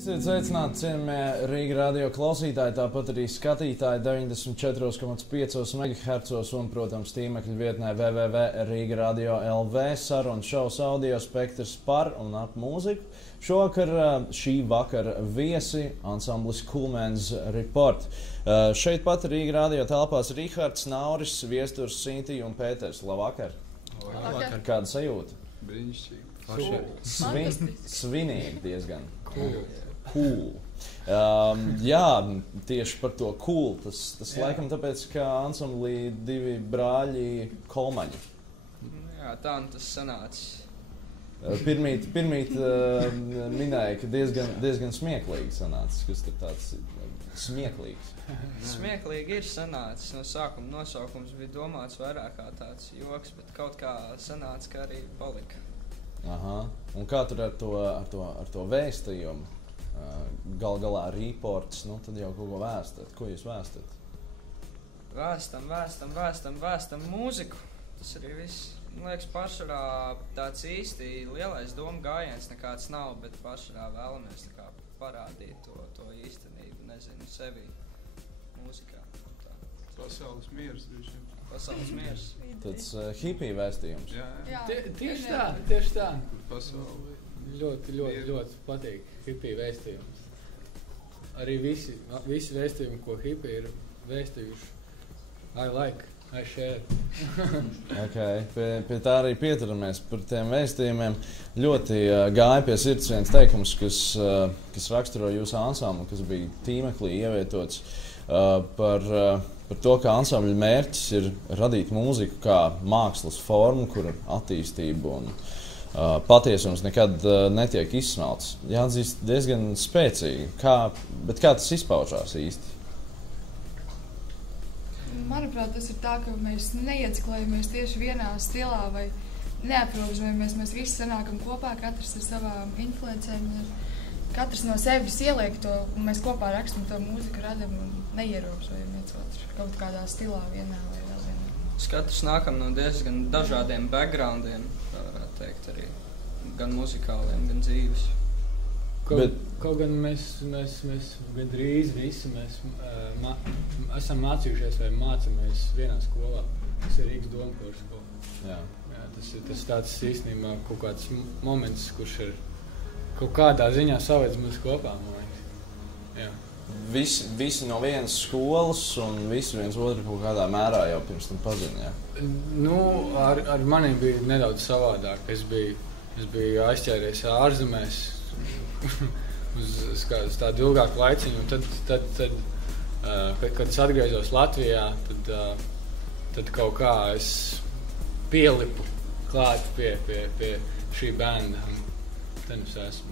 Esiet sveicināti, cienījamie Rīga radio klausītāji, tāpat arī skatītāji 94,5 MHz un, protams, tīmekļa vietnē www.rigaradio.lv sarunu šovs audio spektrs par un ap mūziku. Šovakar šī vakara viesi ansamblis Coolman's Report. Šeit pat Rīga radio telpās Rihards, Nauris, Viesturs, Sintija un Pēters. Labvakar! Labvakar! Kāda sajūta? Brīnišķīgi. Svinīgi diezgan. Cool. Jā, tieši par to cool. Tas laikam tāpēc, ka ansamblī divi brāļi Kolmaņi. Jā, tā un tas sanācis. Pirmīt minēja, ka diezgan smieklīgi sanācis. Kas tur tāds smieklīgs? Smieklīgi ir sanācis. No sākuma nosaukums bija domāts vairāk kā tāds joks, bet kaut kā sanāca, ka arī palika. Aha. Un kā tur ar to vēstījumu? Gal galā reports, nu tad jau kaut ko vēstat. Ko jūs vēstat? Vēstam mūziku. Tas arī viss. Man liekas, pārsvarā tāds īsti lielais doma gājiens nekāds nav, bet pārsvarā vēlamies tā kā parādīt to īstenību, nezinu, sevi mūzikā. Tā. Pasaules miers. Pasaules miers. Tāds hipija vēstījums. Jā. Tieši tā. Pasauli. Ļoti patīk hipija vēstījums. Arī visi vēstījumi, ko hipija ir vēstījuši. I like, I share. Okay. Pie tā arī pieturamies par tiem vēstījumiem. Ļoti gāja pie sirds viens teikums, kas raksturo jūsu ansamblu, kas bija tīmeklī ievietots par to, ka ansambļa mērķis ir radīt mūziku kā mākslas formu, kur attīstību un patiesums nekad netiek izsmelts. Jāatzīst, diezgan spēcīgi. Bet kā tas izpaužās īsti? Manuprāt, tas ir tā, ka mēs neieciklējamies tieši vienā stilā vai neaprobežojamies. Mēs visi sanākam kopā, katrs ar savām influencēm. Katrs no sevis ieliek to, un mēs kopā rakstam to mūziku, radam un neierobežojam viens otru kaut kādā stilā vienā vai vēl vienā. Katrs nākam no diezgan dažādiem backgroundiem, teikt arī, gan muzikāliem, gan dzīves. Kaut gan mēs gandrīz visi esam mācījušies vai mācāmies vienā skolā. Tas ir Rīgas Domkora skola. Jā, tas tāds īstenībā kaut kāds moments, kurš ir kaut kādā ziņā savedz mūs kopā, man liekas. Jā. Visi no vienas skolas un visi viens otru kaut kādā mērā jau pirms tam pazina, jā? Nu, ar maniem bija nedaudz savādāk. Es biju aizķēries ārzemēs uz tādu ilgāku laiciņu, un tad kad es atgriezos Latvijā, tad kaut kā es pielipu klāt pie šī banda, un tad es esmu.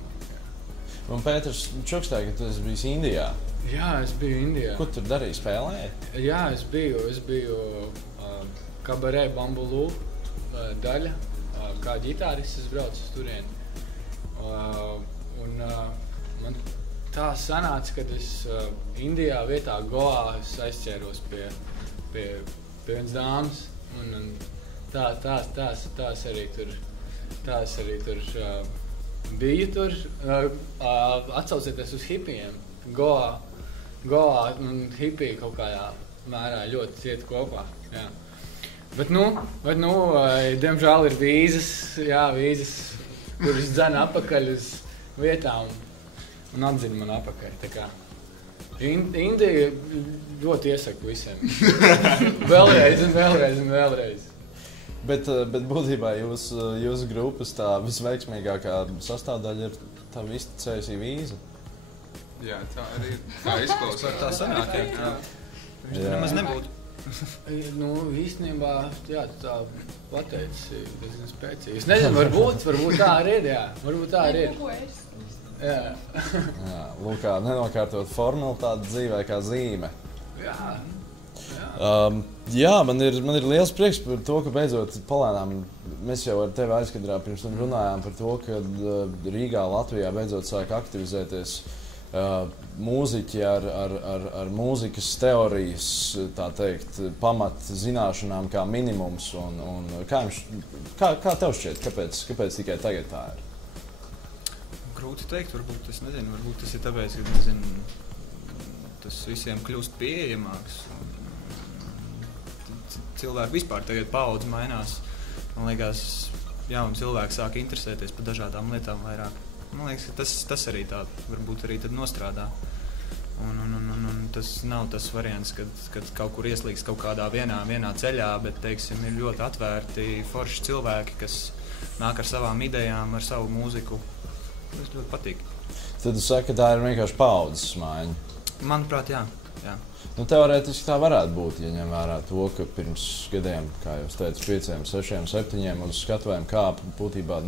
Un Pēters čukstēja, ka tu esi bijis Indijā. Jā, es biju Indijā. Ko tu tur darīji, spēlēji? Jā, es biju kabarē Bambulū daļa, kā ģitārists es braucu uz turieni. Man tā sanāca, kad es Indijā vietā Goā es aizķēros pie vienas dāmas, un tās arī tur biju tur, atsaucieties uz hipijiem. Goā un hipija kaut kādā mērā ļoti ciet kopā. Jā. Bet diemžēl ir vīzas, kuras dzen apakaļ uz vietām un atzina man apakaļ. Tā kā Indija ļoti iesaku visiem. Vēlreiz. Bet būtībā jūsu grupas tā visveiksmīgākā sastāvdaļa ir tā visticējusi vīza? Jā, tā arī izklausās. Tā sanāk, jā. Viņš tā nemaz nebūtu. Nu, īstenībā, jā, tā pateici diezgan spēcīgi. Es nezinu, varbūt tā arī ir, jā. Varbūt tā arī ir. Jā. Jā, lūkā, nenokārtot formalitāti dzīvē kā zīme. Jā. Jā, man ir liels prieks par to, ka beidzot palēnām mēs jau ar tevi aizkadrā pirms tam runājām par to, ka Rīgā, Latvijā beidzot sāk aktivizēties mūziķi ar mūzikas teorijas, tā teikt, pamat zināšanām kā minimums. Kā tev šķiet, kāpēc tikai tagad tā ir? Grūti teikt, varbūt es nezinu, varbūt tas ir tāpēc, ka nezinu, tas visiem kļūst pieejamāks. Cilvēki vispār tagad paudze mainās. Man liekas, jauni cilvēki sāk interesēties par dažādām lietām vairāk. Man liekas, ka tas arī tā varbūt arī tad nostrādā. Un tas nav tas variants, kad kaut kur ieslīgs kaut kādā vienā ceļā, bet, teiksim, ir ļoti atvērti, forši cilvēki, kas nāk ar savām idejām, ar savu mūziku. Tas ļoti patīk. Tad tu saki, ka tā ir vienkārši paudzes maiņa? Manuprāt, jā. Nu, teorētiski tā varētu būt, ja ņem vērā to, ka pirms gadiem, kā jūs teicu, 5, 6, 7 uz skatuvēm kāpa būtībā,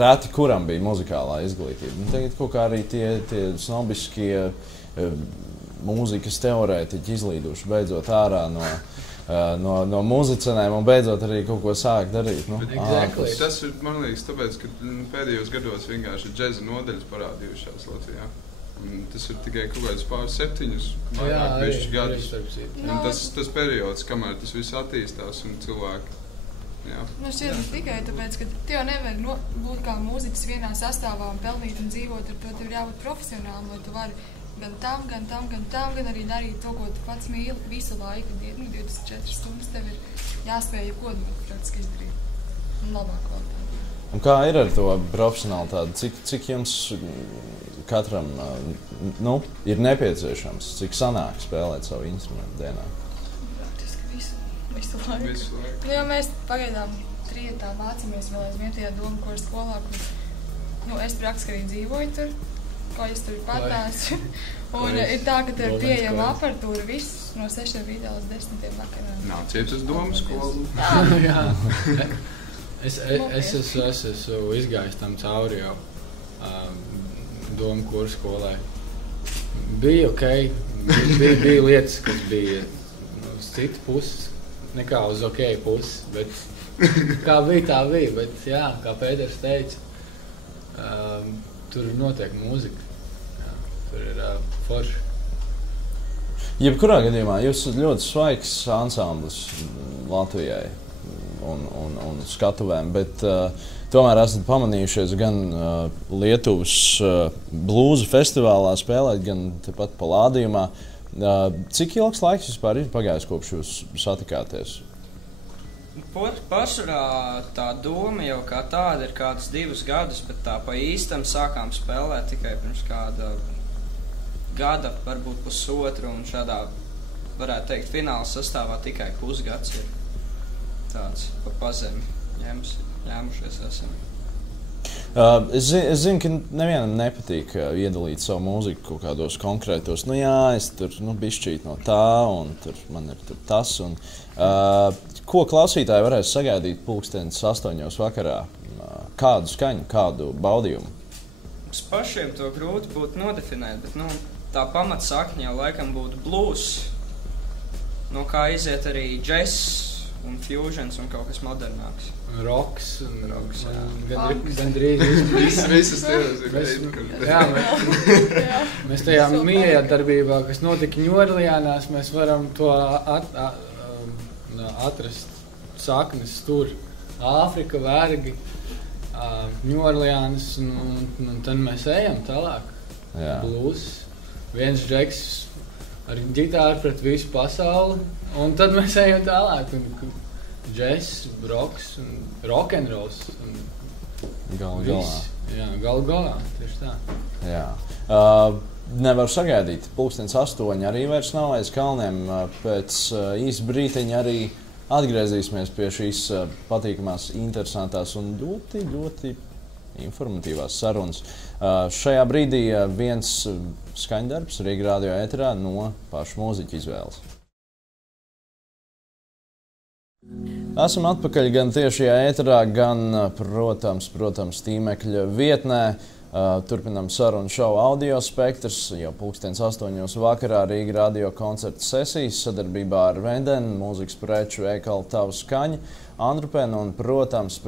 reti kuram bija muzikālā izglītība. Tagad kaut kā arī tie snobiskie mūzikas teorētiķi izlīduši beidzot ārā no muzicenēm un beidzot arī kaut ko sāk darīt. Exactly. Tas ir, man liekas, tāpēc, ka pēdējos gados vienkārši džeza nodaļas parādījušās Latvijā. Un tas ir tikai kaut kāds pāris 7, vairāk bišķi gadus. Un tas periods, kamēr tas viss attīstās un cilvēki. Šķiet tikai tāpēc, ka tu jau nevari būt kā mūziķis vienā sastāvā un pelnīt un dzīvot ar to. Tev ir jābūt profesionālam, lai tu vari gan tam, gan arī darīt to, ko tu pats mīli visu laiku. 24 stundas tev ir jāspēj ko praktiski izdarīt un labāk kvalitāti. Un kā ir ar to profesionālitāti? Cik jums katram ir nepieciešams, cik sanāk spēlēt savu instrumentu dienā? Visu laiku. Jo mēs pagaidām trietā mācāmies vēl aizvien tajā domu koru skolā, kur es praktiski arī dzīvoju tur, ko es tur patās. Un ir tā, ka tur ir pieejama aparatūra viss no 6 rītā līdz 10 vakarā. Nāciet uz domu skolu. Jā. Es esmu izgājis tam cauri jau domu koru skolai. Bija ok, bija lietas, kas bija uz citu puses. Nekā uz ok puses, bet kā bija, tā bija. Bet jā, kā Pēters teica, tur notiek mūzika. Jā, tur ir forši. Jebkurā gadījumā jūs esat ļoti svaigs ansamblis Latvijai un skatuvēm, bet tomēr esat pamanījušies gan Lietuvas blūza festivālā spēlēt, gan tepat Palādījumā. Cik ilgs laiks vispār ir pagājis, kopš jūs satikāties? Pārsvarā tā doma jau kā tāda ir kādus 2 gadus, bet tā pa īstam sākām spēlēt tikai pirms kāda gada, varbūt pusotru, un šādā, varētu teikt, fināla sastāvā tikai pusgads ir tāds pa pazemi ņēmušies esam. Es zinu, ka nevienam nepatīk iedalīt savu mūziku kaut kādos konkrētos. Es tur bišķīt no tā, un tur man ir tas. Ko klausītāji varēs sagaidīt 8:00 vakarā? Kādu skaņu, kādu baudījumu? Mums pašiem to grūti būtu nodefinēt, bet tā pamatsakņa jau laikam būtu blues, no kā iziet arī džess un fusions un kaut kas modernāks. Roks, jā. Gandrīz Visas tevis ir Mēs tajā miedarbībā, kas notika Ņūorleānās, mēs varam to atrast saknes tur. Āfrika, vergi, Ņūorleānas, un tad mēs ejam tālāk. Blues, viens džeks ar ģitāru pret visu pasauli, un tad mēs ejam tālāk. Džess, roks, rokenrols. Galu galā, tieši tā. Jā. Nevaru sagaidīt. 8:00 arī vairs nav aiz kalniem. Pēc īsa brīteņa arī atgriezīsimies pie šīs patīkamās, interesantās un ļoti, ļoti informatīvās sarunas. Šajā brīdī viens skaņdarbs Rīga radio ēterā no paša mūziķa izvēles. Esam atpakaļ gan tiešajā ēterā, gan, protams, tīmekļa vietnē. Turpinām sarunu šovu Audio Spektrs. Jau 8:00 vakarā Rīga radio koncerta sesijas sadarbībā ar Vendenu, mūzikas preču veikalu Tava skaņa, Andrupenu un, protams,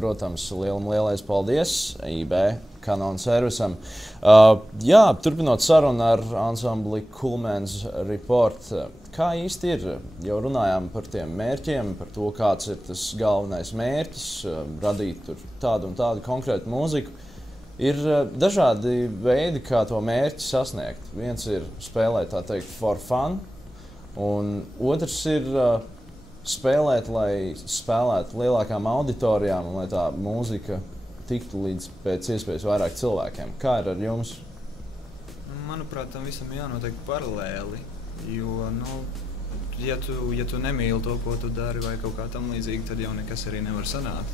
lielais paldies EIB Kanona servisam. Turpinot sarunu ar ansambli Cool Man's Report. Kā īsti ir? Jau runājām par tiem mērķiem, par to, kāds ir tas galvenais mērķis, radīt tur tādu un tādu konkrētu mūziku. Ir dažādi veidi, kā to mērķi sasniegt. Viens ir spēlēt, tā teikt, for fun, un otrs ir spēlēt, lai spēlētu lielākām auditorijām un lai tā mūzika tiktu līdz pēc iespējas vairāk cilvēkiem. Kā ir ar jums? Manuprāt, tam visam jānotiek paralēli, jo, ja tu nemīli to, ko tu dari vai kaut kā tam līdzīgi, tad jau nekas arī nevar sanākt.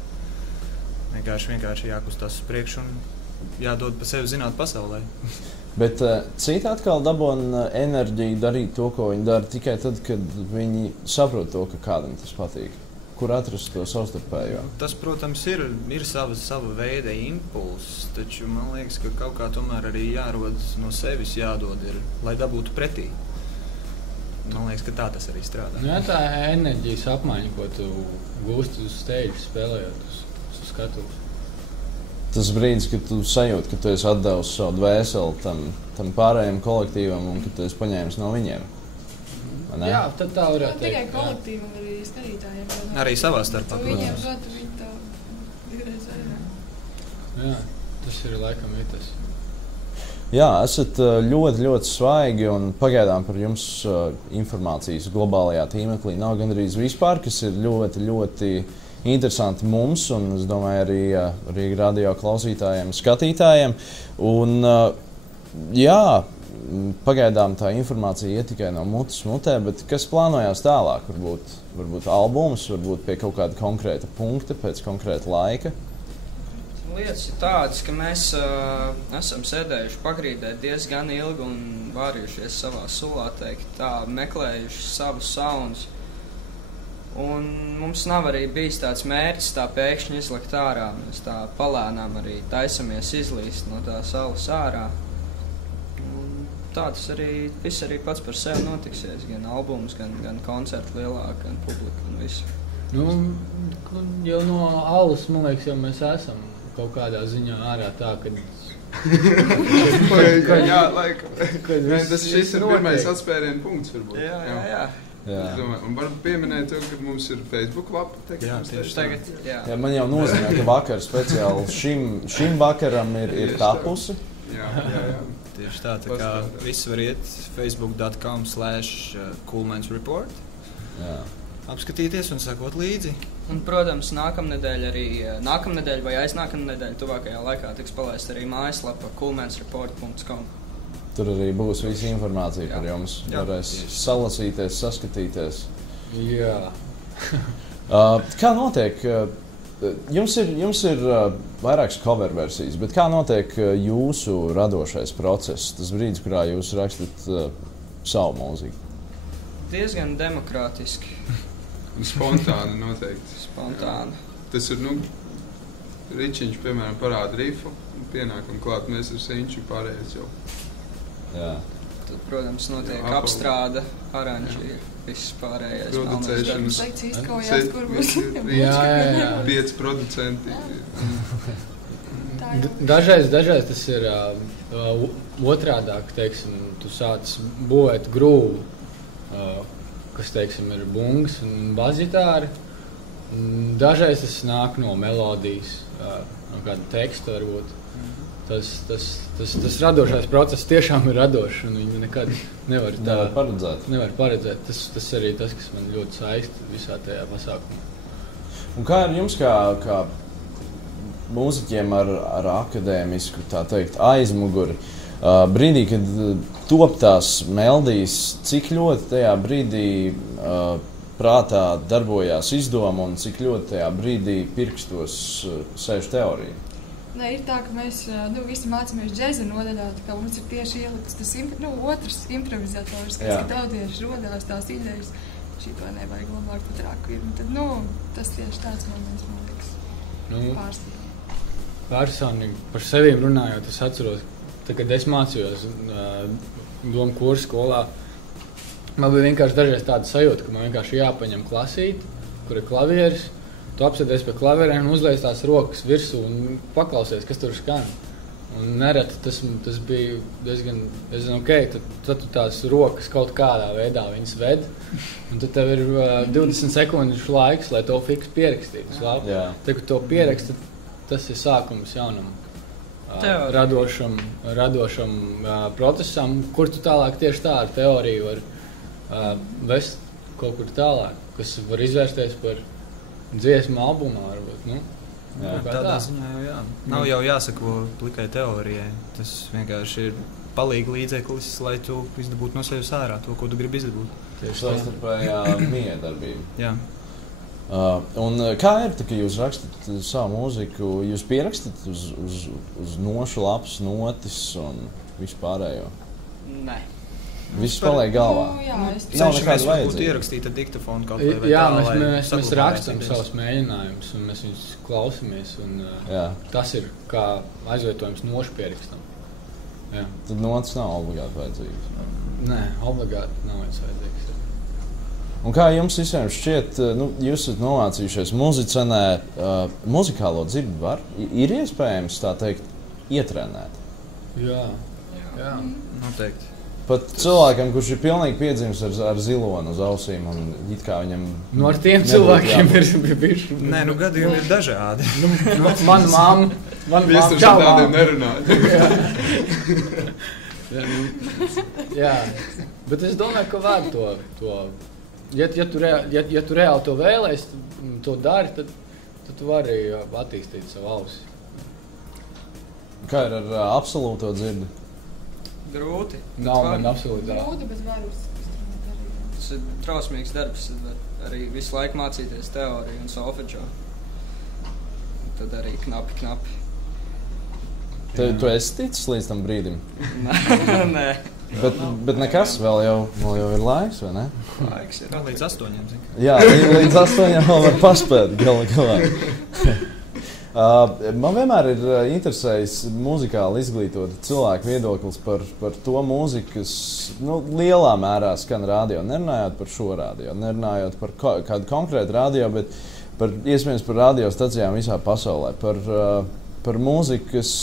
Vienkārši jākustās uz priekšu un jādod pa sevi zināt pasaulē. Bet citi atkal dabūna enerģiju darīt to, ko viņi dara tikai tad, kad viņi saprot to, ka kādam tas patīk. Kur atrast to savstarpējo? Tas, protams, ir sava veida impulss, taču man liekas, ka kaut kā tomēr arī jārod no sevis jādod, lai dabūtu pretī. Man liekas, ka tā tas arī strādā. Jā, tā enerģijas apmaiņa, ko tu gūsti uz stage spēlējot uz skatuves. Tas brīdis, kad tu sajūti, ka tu esi atdevis savu dvēseli tam pārējiem kolektīvam un ka tu esi paņēmis no viņiem. Jā, tad tā varētu teikt. Tikai kolektīvam, arī skatītājiem. Arī savā starpā, viņiem prot, viņi tā divreiz vairāk. Jā, tas ir laikam tas. Jā, esat ļoti, ļoti svaigi un pagaidām par jums informācijas globālajā tīmeklī nav gandrīz vispār, kas ir ļoti, ļoti interesanti mums un, es domāju, arī radio klausītājiem, skatītājiem. Un, jā, pagaidām tā informācija iet tikai no mutes mutē, bet kas plānojās tālāk? Varbūt albums, varbūt pie kaut kāda konkrēta punkta, pēc konkrēta laika? Lietas ir tādas, ka mēs esam sēdējuši pagrīdē diezgan ilgi un vārījušies savā sulā, meklējuši savus soundus. Un mums nav arī bijis tāds mērķis tā pēkšņi izlikt ārā. Mēs tā palēnām arī taisamies izlīst no tā saules ārā. Un tā tas arī viss arī pats par sevi notiksies. Gan albums, gan koncerti lielāk, gan publika un viss. Jau no alus, man liekas, jau mēs esam kaut kādā ziņā ārā tā, kad... Jā, laikam. Šis ir pirmais atspērienu punkts, varbūt. Jā. Un varam pieminēt to, ka mums ir Facebook lapa. Jā, tieši tagad. Jā, man jau nozīmē, ka vakar speciāli šim vakaram ir tapusi. Jā. Tieši tā kā viss var iet facebook.com/coolmansreport. Apskatīties un sekot līdzi. Un, protams, nākamnedēļ vai aiznākamnedēļ tuvākajā laikā tiks palaista arī mājaslapa coolmansreport.com. Tur arī būs visa informācija par jums. Varēs salasīties, saskatīties. Jā. Kā notiek? Jums ir vairākas cover versijas, bet kā notiek jūsu radošais process? Tas brīdis, kurā jūs rakstat savu mūziku? Diezgan demokrātiski. Spontāni noteikti. Spontāni. Tas ir, Ričiņš, piemēram, parāda rifu, pienākam klāt, mēs ar Sinču pārējais jau. Jā. Tad, protams, notiek apstrāde, aranži, viss pārējais. Producēšanas. Laiks izkaujās, kur būs. Jā. 5 producenti. Dažreiz tas ir otrādāk, teiksim, tu sāc būvēt grūvu, kas, teiksim, ir bungas un basģitāra. Dažreiz tas nāk no melodijas, no kāda teksta varbūt. Tas radošais process tiešām ir radošs, un viņi nekad nevar paredzēt. Tas arī tas, kas man ļoti saista visā tajā pasākumā. Un kā ar jums, kā mūziķiem ar akadēmisku, tā teikt, aizmuguri, brīdī, kad top tās melodijas, cik ļoti tajā brīdī prātā darbojās izdoma un cik ļoti tajā brīdī pirkstos sēž teorija? Nē, ir tā, ka mēs visi mācāmies džeza nodaļā, tā kā mums ir tieši ielikts tas otrs improvizators, kas tautieši rodās tās idejas, šito nevajag labāk pat raku ir. Tad, tas tieši tāds moments, man liekas, pārstāvā. Personīgi par sevīm runājot, es atceros, kad es mācījos domu kursu skolā, man bija vienkārši dažreiz tāda sajūta, ka man vienkārši jāpaņem klasīti, kur ir klavieris, tu apsēdies pie klavierēm un uzliec tās rokas virsū un paklausies, kas tur skan. Un nereti tas bija diezgan tad tu tās rokas kaut kādā veidā viņas ved, un tad tev ir 20 sekundžu laiks, lai to fiks pierakstītu. Tad, kad to pierakst, tas ir sākums jaunam radošam procesam, kur tu tālāk tieši tā ar teoriju var vest kaut kur tālāk, kas var izvērsties par dziesmu albumā, varbūt, nu? Jā, tādā ziņā jau jā. Nav jau jāsako plikai teorijai. Tas vienkārši ir palīga līdzeklis, lai tu izdabūtu no sevis ārā to, ko tu gribi izdabūt. Tieši savstarpējā miedarbība. Jā. Un kā ir, ka jūs rakstat savu mūziku, jūs pierakstat uz nošu lapas notis un vispārējo? Nē. Viss paliek galvā. Nav nekāda vajadzība ierakstīt ar diktofonu kaut vai jā, tā, mēs rakstam savus mēģinājumus un mēs viņus klausamies. Un, tas ir kā aizvietojums nošu pierakstam. Jā. Tad notis nav obligāti vajadzīgs? Nē, obligāti nav vajadzīgs. Un kā jums visiem šķiet, jūs esat novācījušies muzicenē, muzikālo dzirdi var? Ir iespējams, tā teikt, ietrenēt? Jā. Noteikti. Pat cilvēkam, kurš ir pilnīgi piedzimis ar zilonu uz ausīm un it kā viņam... Nu, ar tiem cilvēkiem ir bijuši... Nē, gadījumi ir dažādi. Man mamma tādiem nerunā. Jā, bet es domāju, ka var to... Ja tu reāli to vēlēs, to dari, tad tu vari attīstīt savu ausi. Kā ir ar absolūto dzirdi? Grūti. Nav man absolūti grūti, bet var uzstrādāt arī. Tas ir trausmīgs darbs, arī visu laiku mācīties teoriju un solfedžo. Tad arī knapi. Tu esi ticis līdz tam brīdim? Nē. Bet nekas, vēl jau ir laiks, vai ne? Laiks ir. Līdz 8, zin. Jā, līdz 8 vēl var paspēt galā. Man vienmēr ir interesējis muzikāli izglītot cilvēku viedoklis par to mūziku, kas lielā mērā skan radio. Nerunājot par šo radio, nerunājot par kādu konkrētu radio, bet iespējams par radiostacijām visā pasaulē. Par mūziku, kas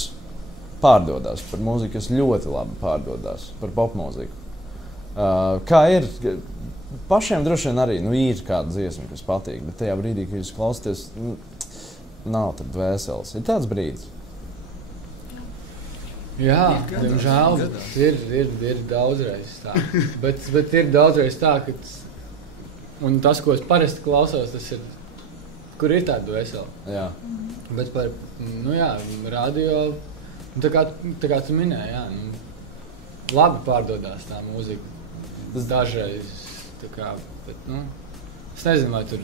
pārdodas, par mūziku, kas ļoti labi pārdodas, par popmūziku. Kā ir? Pašiem droši vien arī ir kāda dziesma, kas patīk, bet tajā brīdī, kad jūs klausāties, nav tad vēseles. Ir tāds brīdis? Jā, diemžēl ir daudzreiz tā. Bet ir daudzreiz tā, ka un tas, ko es parasti klausos, tas ir, kur ir tāda vēsele. Jā. Bet par, radio, tā kā tu minēji, labi pārdodās tā mūzika. Tas dažreiz, tā kā, bet, es nezinu, vai tur...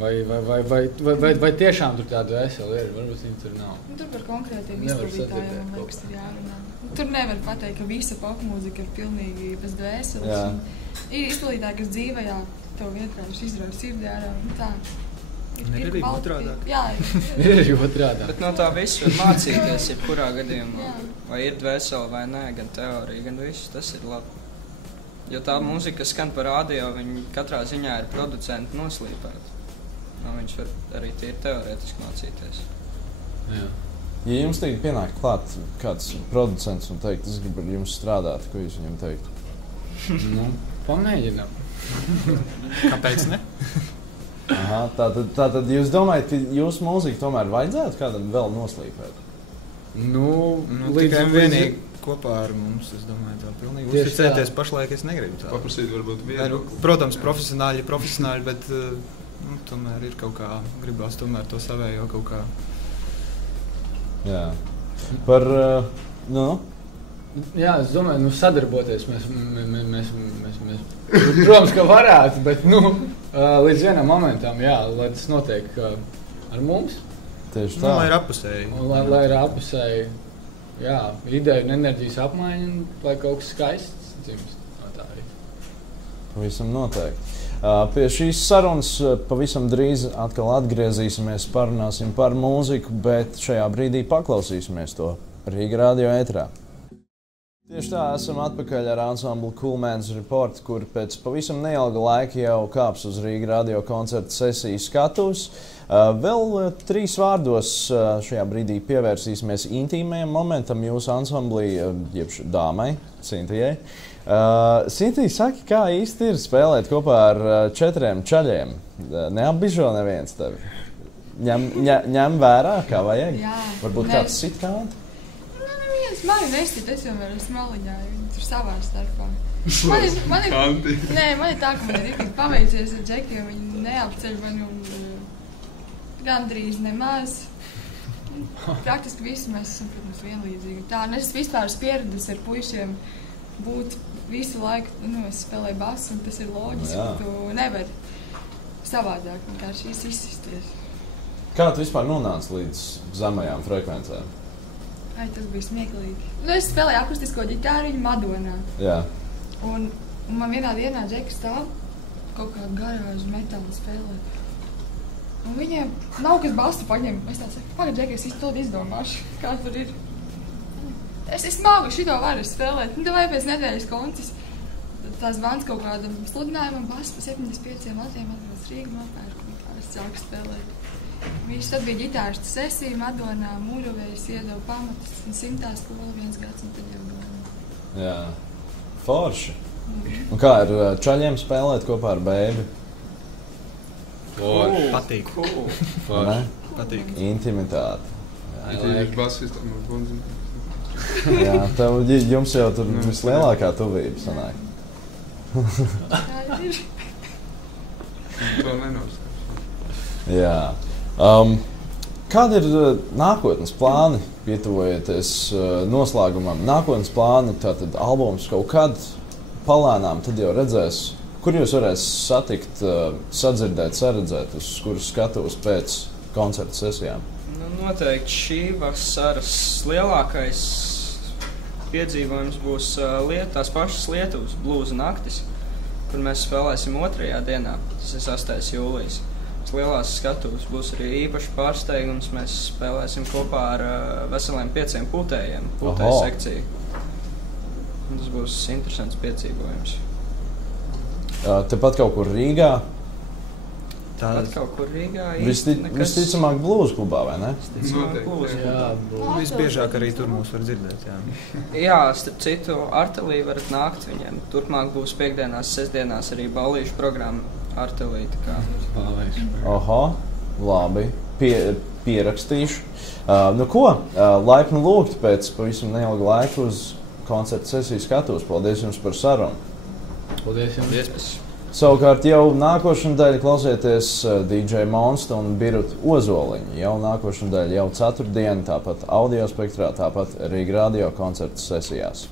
Vai tiešām tur tāda vesela ir? Varbūt viņi tur nav. Tur par konkrētiem izpildītājiem, man liekas, ir jārunā. Tur nevar pateikt, ka visa popmūzika ir pilnīgi bez dvēseles. Ir izpildītāji, kas dzīvajā tev vienkārši izrauj sirdī ārā un tā. Ir arī otrādāk. Jā, ir arī otrādāk. Bet no tā visu var mācīties, jebkurā gadījumā. Vai ir dvēsele vai nē, gan teorija, gan viss. Tas ir labi. Jo tā mūzika, kas skan par radio, viņi katrā ziņā ir producenti noslīpēti. Viņš var arī tīri teorētiski mācīties. Jā. Ja jums tagad pienāk klāt kāds producents un teikt, es gribu ar jums strādāt, ko jūs viņam teiktu? Pamēģinām. Kāpēc ne? Aha, tātad jūs domājat, ka jūsu mūziku tomēr vajadzētu kādam vēl noslīpēt? Tikai vienīgi kopā ar mums, es domāju, tā pilnīgi uzticēties pašlaik es negribu tā. Paprasīt varbūt vienu. Protams, profesionāļi, bet tomēr ir kaut kā, gribās tomēr to savējo kaut kā. Jā. Par, Jā, es domāju, sadarboties mēs protams, ka varētu, bet, līdz vienam momentam, jā, lai tas notiek ar mums. Tieši tā. Lai ir apusēji. Lai ir apusēji, jā, ideja un enerģijas apmaiņa, lai kaut kas skaists dzimst no tā arī. Pavisam noteikti. Pie šīs sarunas pavisam drīz atkal atgriezīsimies, parunāsim par mūziku, bet šajā brīdī paklausīsimies to Rīga radio ēterā. Tieši tā, esam atpakaļ ar ansamblu Cool Man's Report, kur pēc pavisam neilga laika jau kāps uz Rīga radio koncerta sesiju skatuves. Vēl 3 vārdos šajā brīdī pievērsīsimies intīmajam momentam jūsu ansamblī, jeb dāmai, Cintijai. Cintija, saki, kā īsti ir spēlēt kopā ar 4 čaļiem? Neapbižo neviens tevi? Ņem vērā, kā vajag? Jā. Varbūt kāds sit kādu? mani nestit, es vienmēr esmu maliņā, viņi tur savā starpā. Man ir tā, ka man ir rītīgi paveicies ar džekiem, viņi neapceļ mani un gandrīz nemaz. Praktiski visi mēs esam, protams, vienlīdzīgi. Tā, un es vispār pieradusi ar puišiem būt visu laiku, es spēlēju basu, un tas ir loģiski, ka tu nevari savādāk vienkārši izsisties. Kā tu vispār nonāci līdz zemajām frekvencēm? Tas bija smieklīgi. Es spēlēju akustisko ģitāriņu Madonā. Jā. Un man vienā dienā džeki stāv kaut kādu garāžu metālu spēlēt. Un viņiem nav kas basu paņem. Es tā saku, pagad, džeki, es izdomāšu, kā tur ir. Es māgu šito varu spēlēt. Un vai pēc nedēļas koncis tās zvans kaut kādam sludinājumam basu pa 75 latiem atbrauc Rīga nopērku. Es sāku spēlēt. Viņš tad bija ģitāristu sesija Madonā, Mūravējs iedeva pamatus un 100. skola 1 gads un tad jau gāja. Jā, forši. Un kā ar čaļiem spēlēt kopā ar Bēbi? Patīk. Patīk. Intimitāte. Ir basistām ar bunzi. Jā, jums jau tur vislielākā tuvība sanāk. Tā ir. To nenosaka. Jā. Kādi ir nākotnes plāni, pietuvojoties noslēgumam? Nākotnes plāni, tātad albums kaut kad palēnām, tad jau redzēs, kur jūs varēs satikt, sadzirdēt, saredzēt, uz kuras skatuves pēc koncerta sesijām? Noteikti šī vasaras lielākais piedzīvojums būs tās pašas Lietuvas blūza naktis, kur mēs spēlēsim 2. dienā, tas ir 8. jūlijas. Lielās skatuves būs arī īpaši pārsteigums. Mēs spēlēsim kopā ar veseliem 5 pūtējiem, pūtēju sekciju. Un tas būs interesants piedzīvojums. Tepat kaut kur Rīgā? Tāpat kaut kur Rīgā. Visticamāk blūza klubā, vai ne? Visticamāk blūza klubā. Visbiežāk arī tur mūs var dzirdēt, jā. Jā, starp citu, Artelī varat nākt viņiem. Turpmāk būs piekdienās, sestdienās arī ballīšu programma. Artelī, tā kā. Oho, labi. Pierakstīšu. Nu ko, laipni lūgt pēc pavisam neilga laika uz koncerta sesiju skatuves. Paldies jums par sarunu. Paldies jums. Savukārt jau nākošā daļa klausieties DJ Monstu un Birutu Ozoliņu. Jau nākošā daļa jau 4. diena, tāpat Audiospektrā, tāpat Rīga Radio koncerta sesijās.